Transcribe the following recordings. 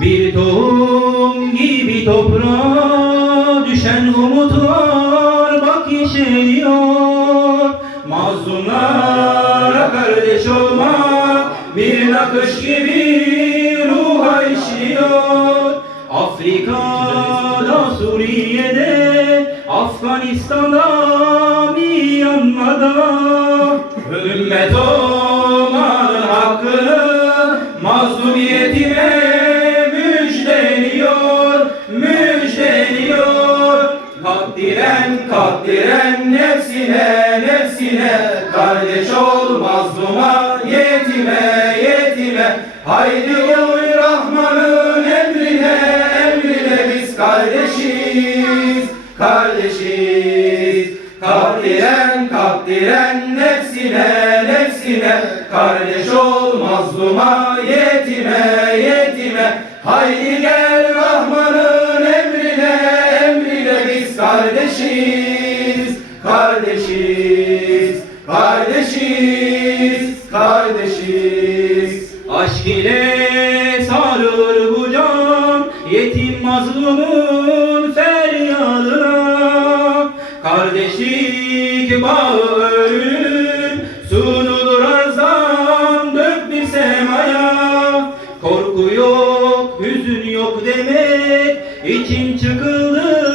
Bir tohum gibi toprağa düşen umutlar bak yeşeriyor. Mazlumlara kardeş olmak bir nakış gibi ruha işliyor. Afrika'da, Suriye'de, Afganistan'da, Myanmar'da Ümmet olmanın hakkını Kaddiren, kaddiren nefsine, nefsine, kardeş ol mazluma, yetime, yetime. Haydi uy Rahman'ın emrine, emrine biz kardeşiz, kardeşiz. Kaddiren, kaddiren nefsine, nefsine, kardeş ol mazluma, yetime. Kardeşiz, kardeşiz, kardeşiz, kardeşiz. Aşk ile sarılır bu can, yetim mazlumun feryadına. Kardeşlik bağı ölüm, sunulur arzdan dök bir semaya. Korku yok, hüzün yok demek için çıkıldı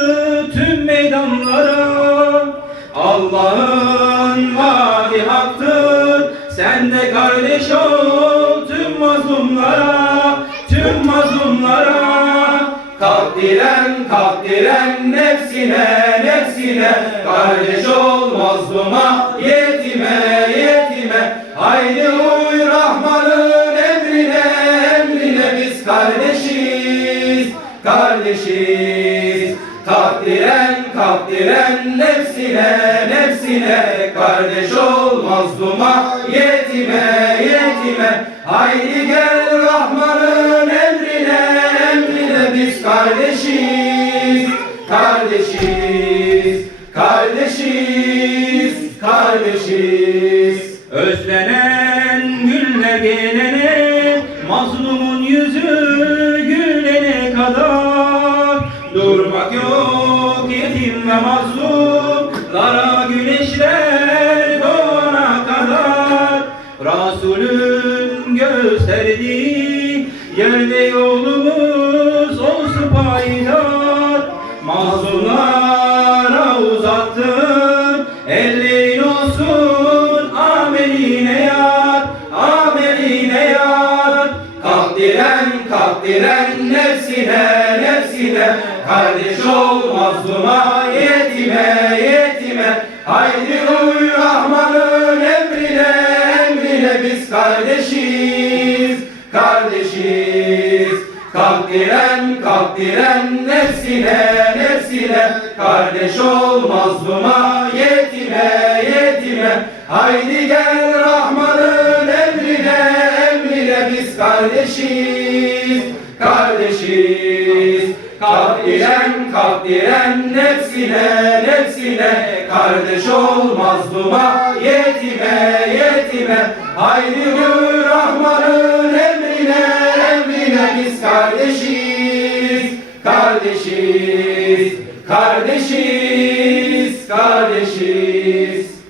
sen de kardeş ol tüm mazlumlara, tüm mazlumlara. Kaddiren, kaddiren nefsine, nefsine, kardeş ol mazluma, yetime, yetime. Haydi uy Rahman'ın emrine, emrine biz kardeşiz, kardeşiz. Takdiren, takdiren nefsine, nefsine Kardeş ol mazluma, yetime, yetime. Haydi gel Rahman'ın emrine, emrine Biz kardeşiz, kardeşiz Kardeşiz, kardeşiz. Özlenen günler gelene Mazlumun yüzü gülene kadar Durmak yok yetim ve mazlumlara güneşler doğana kadar. Resulün gösterdiği yerde yolumuz nefsine Kardeş ol mazluma yetime yetime. Haydi uy Rahman'ın emrine emrine Biz kardeşiz kardeşiz. Kalkdiren kalkdiren nefsine nefsine. Kardeş ol mazluma yetime yetime. Haydi gel Rahman'ın emrine emrine biz kardeşiz, kardeşiz. Nefsine, nefsine Kardeş ol mazluma, yetime, yetime. Haydi yürü Rahman'ın emrine, emrine. Biz kardeşiz, kardeşiz Kardeşiz, kardeşiz